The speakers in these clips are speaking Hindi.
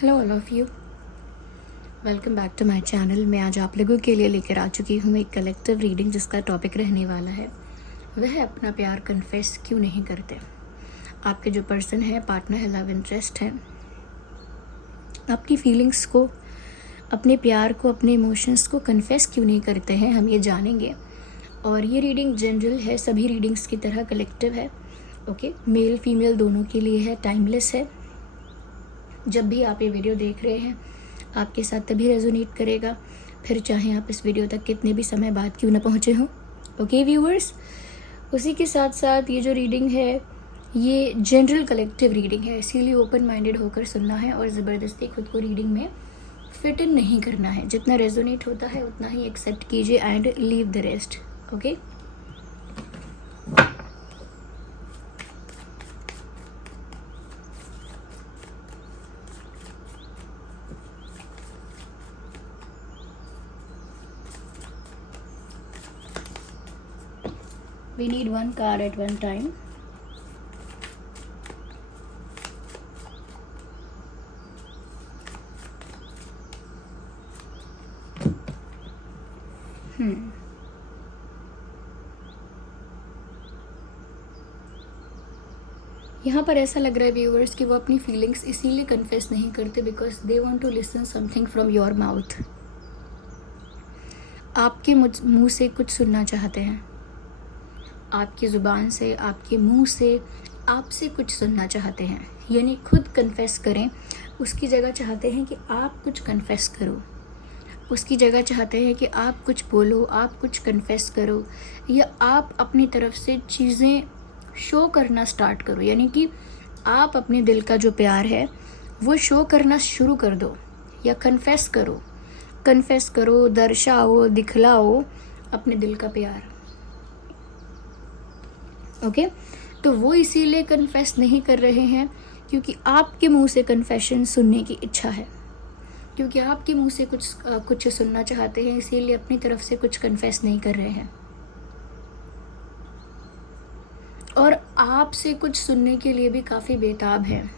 Hello all of you, welcome back to my channel. मैं आज आप लोगों के लिए लेकर आ चुकी हूँ एक कलेक्टिव रीडिंग जिसका टॉपिक रहने वाला है वह अपना प्यार कन्फेस क्यों नहीं करते। आपके जो पर्सन है, पार्टनर है, लव इंटरेस्ट है, अपनी फीलिंग्स को, अपने प्यार को, अपने इमोशंस को कन्फेस क्यों नहीं करते हैं, हम ये जानेंगे। और ये रीडिंग जनरल है, सभी रीडिंग्स की तरह कलेक्टिव है। ओके, मेल फीमेल दोनों के लिए है, टाइमलेस है। जब भी आप ये वीडियो देख रहे हैं आपके साथ तभी रेजोनेट करेगा, फिर चाहे आप इस वीडियो तक कितने भी समय बाद क्यों ना पहुँचे हों। ओके व्यूअर्स, उसी के साथ साथ ये जो रीडिंग है ये जनरल कलेक्टिव रीडिंग है, इसीलिए ओपन माइंडेड होकर सुनना है और ज़बरदस्ती खुद को रीडिंग में फिट इन नहीं करना है। जितना रेजोनेट होता है उतना ही एक्सेप्ट कीजिए and leave the rest. Okay, we need one card at one time. यहाँ पर ऐसा लग रहा है व्यूअर्स कि वो अपनी फीलिंग्स इसीलिए कन्फेस नहीं करते because they want to listen something from your mouth. आपके मुंह से कुछ सुनना चाहते हैं, आपकी ज़ुबान से, आपके मुंह से, आपसे कुछ सुनना चाहते हैं। यानी खुद कन्फेस करें उसकी जगह चाहते हैं कि आप कुछ कन्फेस करो, उसकी जगह चाहते हैं कि आप कुछ बोलो, आप कुछ कन्फेस करो, या आप अपनी तरफ से चीज़ें शो करना स्टार्ट करो। यानी कि आप अपने दिल का जो प्यार है वो शो करना शुरू कर दो या कन्फेस करो, दर्शाओ, दिखलाओ अपने दिल का प्यार। ओके, तो वो इसीलिए कन्फेस नहीं कर रहे हैं क्योंकि आपके मुंह से कन्फेशन सुनने की इच्छा है, क्योंकि आपके मुंह से कुछ सुनना चाहते हैं, इसीलिए अपनी तरफ से कुछ कन्फेस नहीं कर रहे हैं। और आपसे कुछ सुनने के लिए भी काफ़ी बेताब है,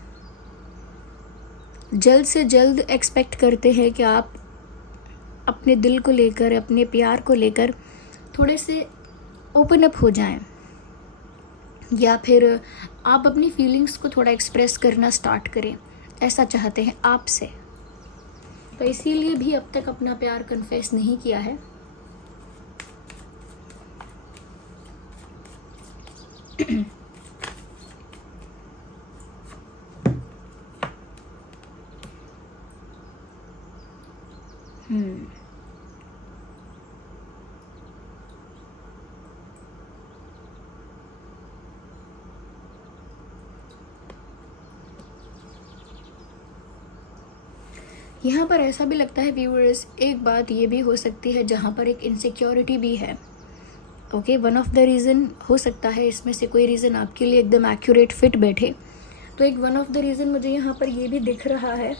जल्द से जल्द एक्सपेक्ट करते हैं कि आप अपने दिल को लेकर, अपने प्यार को लेकर थोड़े से ओपन अप हो जाएं, या फिर आप अपनी फीलिंग्स को थोड़ा एक्सप्रेस करना स्टार्ट करें, ऐसा चाहते हैं आपसे। तो इसीलिए भी अब तक अपना प्यार कन्फेस नहीं किया है। यहाँ पर ऐसा भी लगता है व्यूअर्स, एक बात ये भी हो सकती है जहाँ पर एक इनसिक्योरिटी भी है। Okay, one of the reason हो सकता है, इसमें से कोई रीज़न आपके लिए एकदम एक्यूरेट फिट बैठे। तो एक वन ऑफ द रीज़न मुझे यहाँ पर ये भी दिख रहा है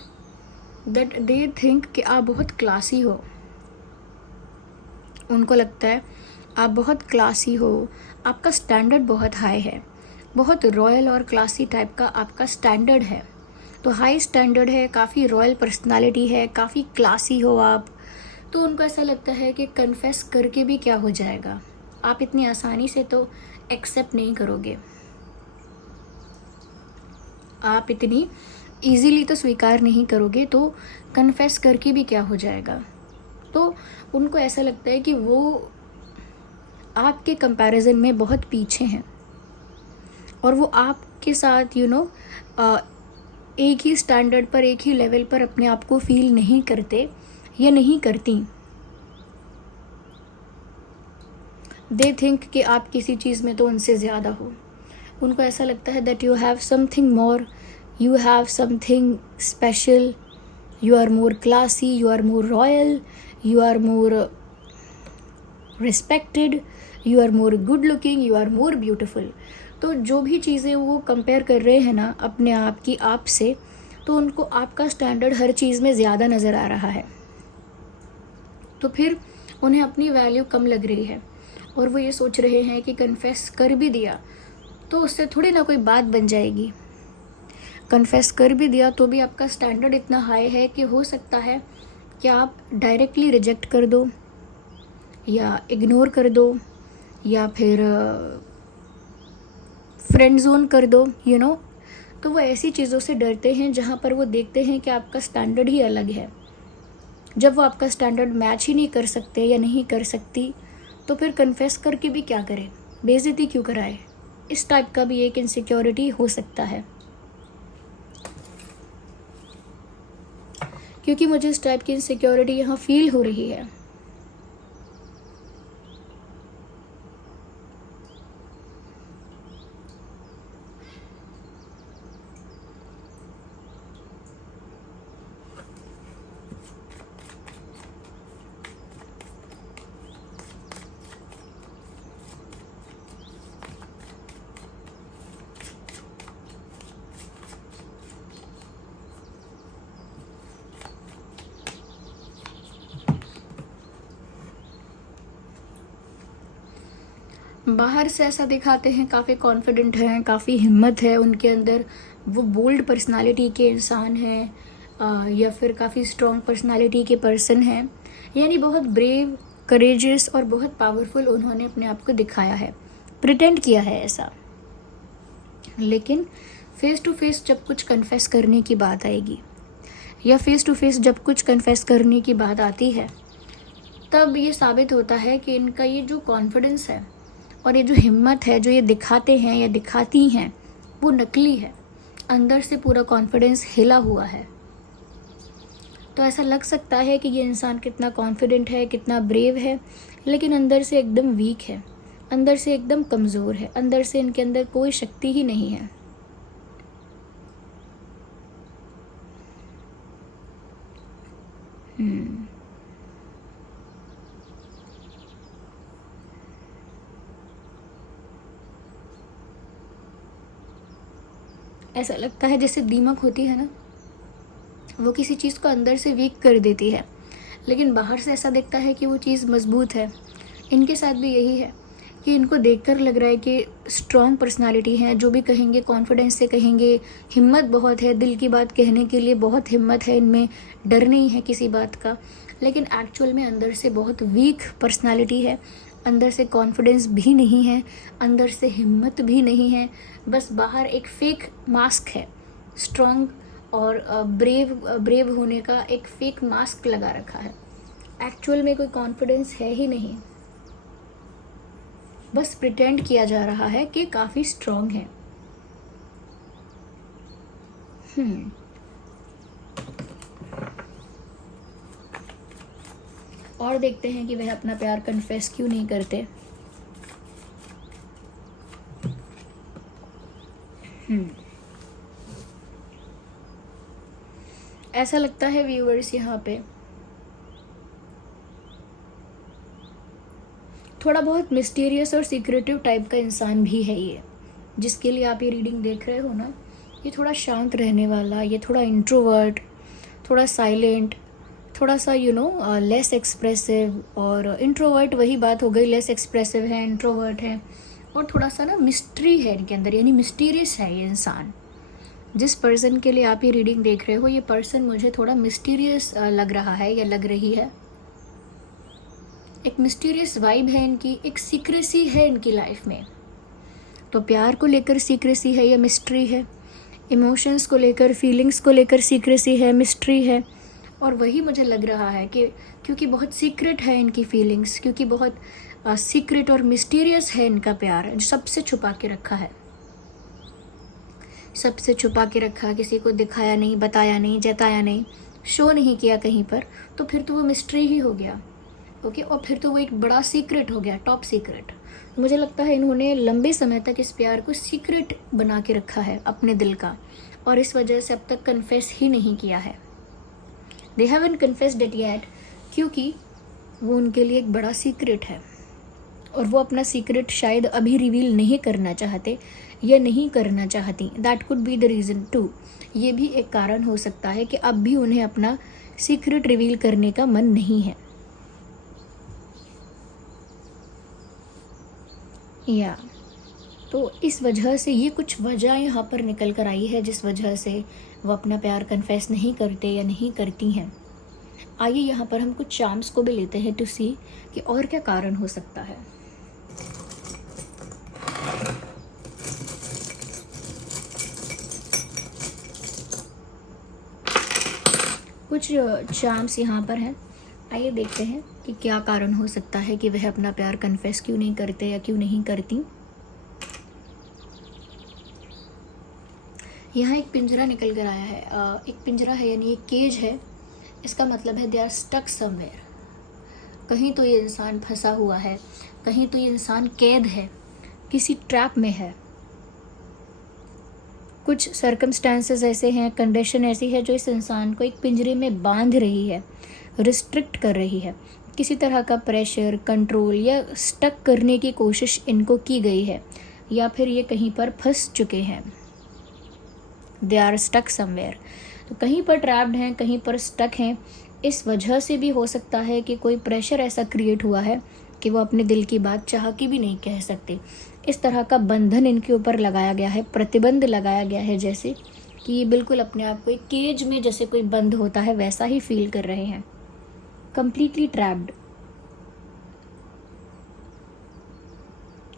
दैट दे थिंक कि आप बहुत क्लासी हो। उनको लगता है आप बहुत क्लासी हो, आपका स्टैंडर्ड बहुत हाई है, बहुत रॉयल और क्लासी टाइप का आपका स्टैंडर्ड है। तो हाई स्टैंडर्ड है, काफ़ी रॉयल पर्सनालिटी है, काफ़ी क्लासी हो आप। तो उनको ऐसा लगता है कि कन्फेस करके भी क्या हो जाएगा, आप इतनी आसानी से तो एक्सेप्ट नहीं करोगे, आप इतनी इजीली तो स्वीकार नहीं करोगे, तो कन्फेस करके भी क्या हो जाएगा। तो उनको ऐसा लगता है कि वो आपके कंपैरिजन में बहुत पीछे हैं और वो आपके साथ एक ही स्टैंडर्ड पर, एक ही लेवल पर अपने आप को फील नहीं करते या नहीं करती। दे थिंक कि आप किसी चीज़ में तो उनसे ज़्यादा हो। उनको ऐसा लगता है that you have something more, you have something special, you are more classy, you are more royal, you are more respected, you are more good looking, you are more beautiful. तो जो भी चीज़ें वो कंपेयर कर रहे हैं ना अपने आप की आप से, तो उनको आपका स्टैंडर्ड हर चीज़ में ज़्यादा नज़र आ रहा है। तो फिर उन्हें अपनी वैल्यू कम लग रही है और वो ये सोच रहे हैं कि कन्फेस कर भी दिया तो उससे थोड़ी ना कोई बात बन जाएगी। कन्फेस कर भी दिया तो भी आपका स्टैंडर्ड इतना हाई है कि हो सकता है कि आप डायरेक्टली रिजेक्ट कर दो या इग्नोर कर दो या फिर फ्रेंड जोन कर दो, तो वो ऐसी चीज़ों से डरते हैं जहाँ पर वो देखते हैं कि आपका स्टैंडर्ड ही अलग है। जब वो आपका स्टैंडर्ड मैच ही नहीं कर सकते या नहीं कर सकती, तो फिर कन्फेस करके भी क्या करें, बेइज्जती क्यों कराए। इस टाइप का भी एक इनसिक्योरिटी हो सकता है, क्योंकि मुझे इस टाइप की इनसिक्योरिटी यहाँ फील हो रही है। बाहर से ऐसा दिखाते हैं काफ़ी कॉन्फिडेंट हैं, काफ़ी हिम्मत है उनके अंदर, वो बोल्ड पर्सनालिटी के इंसान हैं या फिर काफ़ी स्ट्रॉन्ग पर्सनालिटी के पर्सन हैं, यानी बहुत ब्रेव, करेजियस और बहुत पावरफुल उन्होंने अपने आप को दिखाया है, प्रिटेंड किया है ऐसा। लेकिन फेस टू फेस जब कुछ कन्फेस करने की बात आएगी या फेस टू फेस जब कुछ कन्फेस करने की बात आती है, तब ये साबित होता है कि इनका ये जो कॉन्फिडेंस है और ये जो हिम्मत है जो ये दिखाते हैं या दिखाती हैं, वो नकली है। अंदर से पूरा कॉन्फिडेंस हिला हुआ है। तो ऐसा लग सकता है कि ये इंसान कितना कॉन्फिडेंट है, कितना ब्रेव है, लेकिन अंदर से एकदम वीक है, अंदर से एकदम कमज़ोर है, अंदर से इनके अंदर कोई शक्ति ही नहीं है। ऐसा लगता है जैसे दीमक होती है ना, वो किसी चीज़ को अंदर से वीक कर देती है, लेकिन बाहर से ऐसा दिखता है कि वो चीज़ मजबूत है। इनके साथ भी यही है कि इनको देखकर लग रहा है कि स्ट्रॉन्ग पर्सनालिटी है, जो भी कहेंगे कॉन्फिडेंस से कहेंगे, हिम्मत बहुत है, दिल की बात कहने के लिए बहुत हिम्मत है इनमें, डर नहीं है किसी बात का, लेकिन एक्चुअल में अंदर से बहुत वीक पर्सनालिटी है, अंदर से कॉन्फिडेंस भी नहीं है, अंदर से हिम्मत भी नहीं है, बस बाहर एक फेक मास्क है, स्ट्रॉन्ग और ब्रेव होने का एक फेक मास्क लगा रखा है। एक्चुअल में कोई कॉन्फिडेंस है ही नहीं, बस प्रिटेंड किया जा रहा है कि काफ़ी स्ट्रॉन्ग है। और देखते हैं कि वह अपना प्यार कन्फेस क्यों नहीं करते। ऐसा लगता है व्यूअर्स यहाँ पे थोड़ा बहुत मिस्टीरियस और सीक्रेटिव टाइप का इंसान भी है ये, जिसके लिए आप ये रीडिंग देख रहे हो ना। ये थोड़ा शांत रहने वाला, ये थोड़ा इंट्रोवर्ट, थोड़ा साइलेंट, थोड़ा सा लेस एक्सप्रेसिव। और इंट्रोवर्ट वही बात हो गई, लेस एक्सप्रेसिव है, इंट्रोवर्ट है, और थोड़ा सा ना मिस्ट्री है इनके अंदर, यानी मिस्टीरियस है ये इंसान। जिस पर्सन के लिए आप ये रीडिंग देख रहे हो, ये पर्सन मुझे थोड़ा मिस्टीरियस लग रहा है या लग रही है। एक मिस्टीरियस वाइब है इनकी, एक सीक्रेसी है इनकी लाइफ में। तो प्यार को लेकर सीक्रेसी है या मिस्ट्री है, इमोशंस को लेकर, फीलिंग्स को लेकर सीक्रेसी है, मिस्ट्री है। और वही मुझे लग रहा है कि क्योंकि बहुत सीक्रेट है इनकी फीलिंग्स, क्योंकि बहुत सीक्रेट और मिस्टीरियस है इनका प्यार, जो सबसे छुपा के रखा है, सबसे छुपा के रखा, किसी को दिखाया नहीं, बताया नहीं, जताया नहीं, शो नहीं किया कहीं पर, तो फिर तो वो मिस्ट्री ही हो गया। ओके, और फिर तो वो एक बड़ा सीक्रेट हो गया, टॉप सीक्रेट। मुझे लगता है इन्होंने लंबे समय तक इस प्यार को सीक्रेट बना के रखा है अपने दिल का, और इस वजह से अब तक कन्फेस ही नहीं किया है। They haven't confessed it yet, क्योंकि वो उनके लिए एक बड़ा सीक्रेट है, और वो अपना सीक्रेट शायद अभी रिवील नहीं करना चाहते या नहीं करना चाहती। That could be the reason too. ये भी एक कारण हो सकता है कि अब भी उन्हें अपना सीक्रेट रिवील करने का मन नहीं है। या तो इस वजह से ये कुछ वजह यहाँ पर निकल कर आई है जिस वजह से वो अपना प्यार कन्फेस नहीं करते या नहीं करती हैं। आइए यहाँ पर हम कुछ चार्म्स को भी लेते हैं टू सी कि और क्या कारण हो सकता है। कुछ चार्म्स यहाँ पर हैं, आइए देखते हैं कि क्या कारण हो सकता है कि वह अपना प्यार कन्फेस क्यों नहीं करते या क्यों नहीं करती। यहाँ एक पिंजरा निकल कर आया है। एक पिंजरा है यानी एक केज है। इसका मतलब है दे आर स्टक समवेयर। कहीं तो ये इंसान फंसा हुआ है, कहीं तो ये इंसान कैद है, किसी ट्रैप में है। कुछ सर्कमस्टांसेस ऐसे हैं, कंडीशन ऐसी है जो इस इंसान को एक पिंजरे में बांध रही है, रिस्ट्रिक्ट कर रही है। किसी तरह का प्रेशर, कंट्रोल या स्टक करने की कोशिश इनको की गई है, या फिर ये कहीं पर फंस चुके हैं। They are stuck somewhere. तो कहीं पर ट्रैप्ड हैं, कहीं पर स्टक हैं। इस वजह से भी हो सकता है कि कोई प्रेशर ऐसा क्रिएट हुआ है कि वो अपने दिल की बात चाह के भी नहीं कह सकते। इस तरह का बंधन इनके ऊपर लगाया गया है, प्रतिबंध लगाया गया है, जैसे कि ये बिल्कुल अपने आप को एक केज में जैसे कोई बंद होता है वैसा ही फील कर रहे हैं, कंप्लीटली ट्रैप्ड,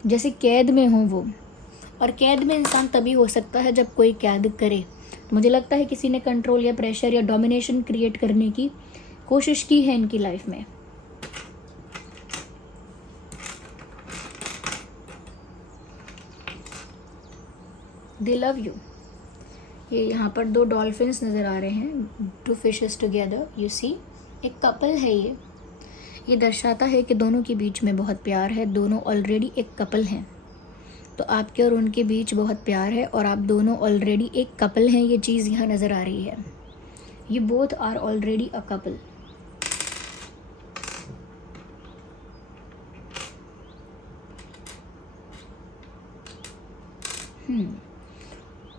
जैसे कैद में हो वो। और कैद में इंसान तभी हो सकता है जब कोई कैद करे। मुझे लगता है किसी ने कंट्रोल या प्रेशर या डोमिनेशन क्रिएट करने की कोशिश की है इनकी लाइफ में। दे लव यू। ये यहाँ पर दो डॉल्फिन्स नज़र आ रहे हैं, to fishes together, you see. एक कपल है ये दर्शाता है कि दोनों के बीच में बहुत प्यार है, दोनों ऑलरेडी एक कपल हैं। तो आपके और उनके बीच बहुत प्यार है और आप दोनों ऑलरेडी एक कपल हैं, ये चीज़ यहाँ नज़र आ रही है। You both are already a couple.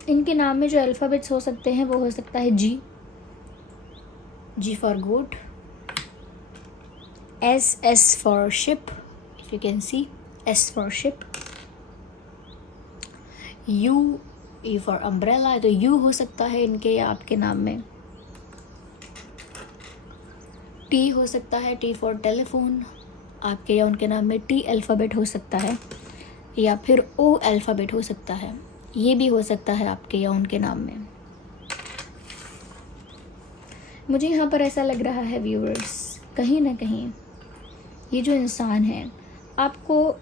इनके नाम में जो अल्फ़ाबेट्स हो सकते हैं वो हो सकता है G for goat, S for ship, if you can see, S for ship, U for umbrella, तो यू हो सकता है इनके या आपके नाम में। टी हो सकता है, टी फॉर टेलीफोन, आपके या उनके नाम में टी अल्फ़ाबेट हो सकता है, या फिर ओ अल्फ़ाबेट हो सकता है। ये भी हो सकता है आपके या उनके नाम में। मुझे यहाँ पर ऐसा लग रहा है व्यूअर्स, कहीं ना कहीं ये जो इंसान है आपको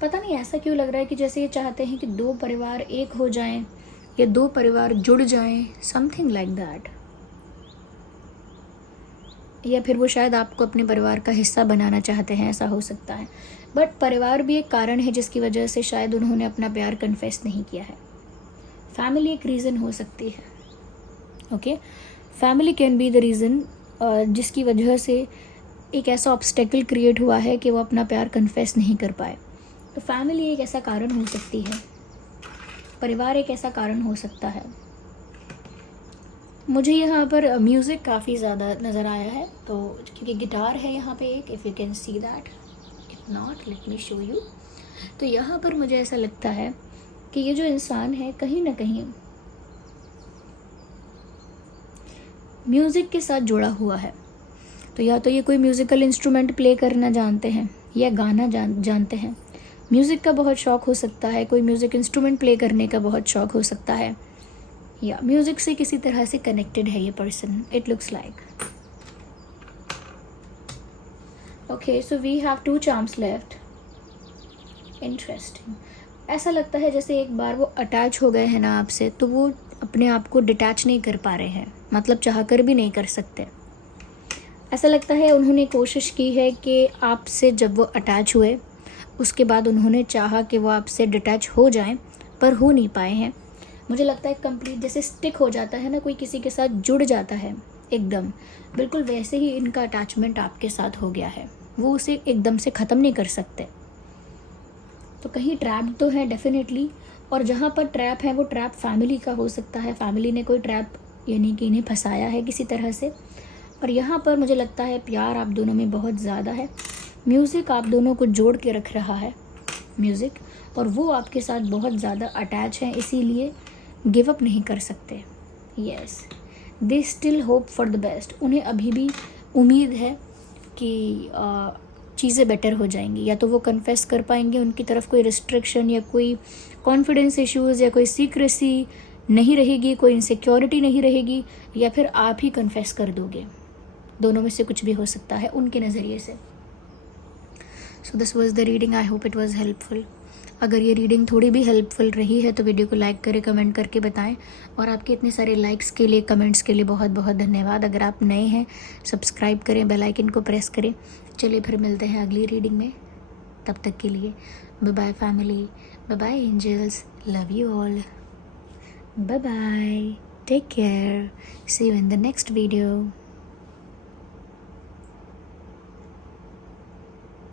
पता नहीं ऐसा क्यों लग रहा है कि जैसे ये चाहते हैं कि दो परिवार एक हो जाएं या दो परिवार जुड़ जाएं, समथिंग लाइक दैट। या फिर वो शायद आपको अपने परिवार का हिस्सा बनाना चाहते हैं, ऐसा हो सकता है। बट परिवार भी एक कारण है जिसकी वजह से शायद उन्होंने अपना प्यार कन्फेस नहीं किया है। फैमिली एक रीज़न हो सकती है, okay. Family can be the reason जिसकी वजह से एक ऐसा ऑब्स्टेकल क्रिएट हुआ है कि वो अपना प्यार कन्फेस नहीं कर पाए। तो फैमिली एक ऐसा कारण हो सकती है, परिवार एक ऐसा कारण हो सकता है। मुझे यहाँ पर म्यूज़िक काफ़ी ज़्यादा नज़र आया है, तो क्योंकि गिटार है यहाँ पे एक, if you can see that, if not let me show you. तो यहाँ पर मुझे ऐसा लगता है कि ये जो इंसान है कहीं ना कहीं म्यूज़िक के साथ जुड़ा हुआ है। तो या तो ये कोई म्यूज़िकल इंस्ट्रूमेंट प्ले करना जानते हैं या गाना जानते हैं। म्यूज़िक का बहुत शौक़ हो सकता है, कोई म्यूज़िक इंस्ट्रूमेंट प्ले करने का बहुत शौक़ हो सकता है, या म्यूज़िक से किसी तरह से कनेक्टेड है ये person, it looks like. Okay, so we have 2 charms left. Interesting. ऐसा लगता है जैसे एक बार वो अटैच हो गए हैं ना आपसे, तो वो अपने आप को डिटैच नहीं कर पा रहे हैं, मतलब चाह कर भी नहीं कर सकते। ऐसा लगता है उन्होंने कोशिश की है कि आपसे जब वो अटैच हुए उसके बाद उन्होंने चाहा कि वो आपसे डिटैच हो जाएं, पर हो नहीं पाए हैं। मुझे लगता है कंप्लीट जैसे स्टिक हो जाता है ना, कोई किसी के साथ जुड़ जाता है एकदम, बिल्कुल वैसे ही इनका अटैचमेंट आपके साथ हो गया है। वो उसे एकदम से ख़त्म नहीं कर सकते। तो कहीं ट्रैप तो है डेफिनेटली, और जहाँ पर ट्रैप है वो ट्रैप फैमिली का हो सकता है। फैमिली ने कोई ट्रैप यानी कि इन्हें फंसाया है किसी तरह से। और यहाँ पर मुझे लगता है प्यार आप दोनों में बहुत ज़्यादा है। म्यूज़िक आप दोनों को जोड़ के रख रहा है, म्यूज़िक, और वो आपके साथ बहुत ज़्यादा अटैच हैं, इसीलिए गिव अप नहीं कर सकते। Yes, they still hope for the best. उन्हें अभी भी उम्मीद है कि चीज़ें बेटर हो जाएंगी, या तो वो कन्फेस कर पाएंगे, उनकी तरफ कोई रिस्ट्रिक्शन या कोई कॉन्फिडेंस इश्यूज़ या कोई सीक्रेसी नहीं रहेगी, कोई इनसिक्योरिटी नहीं रहेगी, या फिर आप ही कन्फेस कर दोगे। दोनों में से कुछ भी हो सकता है उनके नज़रिए से। So this was the reading, I hope it was helpful. अगर ये रीडिंग थोड़ी भी हेल्पफुल रही है तो वीडियो को लाइक करें, कमेंट करके बताएं। और आपके इतने सारे लाइक्स के लिए, कमेंट्स के लिए बहुत बहुत धन्यवाद। अगर आप नए हैं सब्सक्राइब करें, बेल आइकन को प्रेस करें। चलिए फिर मिलते हैं अगली रीडिंग में, तब तक के लिए bye bye family, bye bye angels, love you all, bye bye, take care, see you in the next video.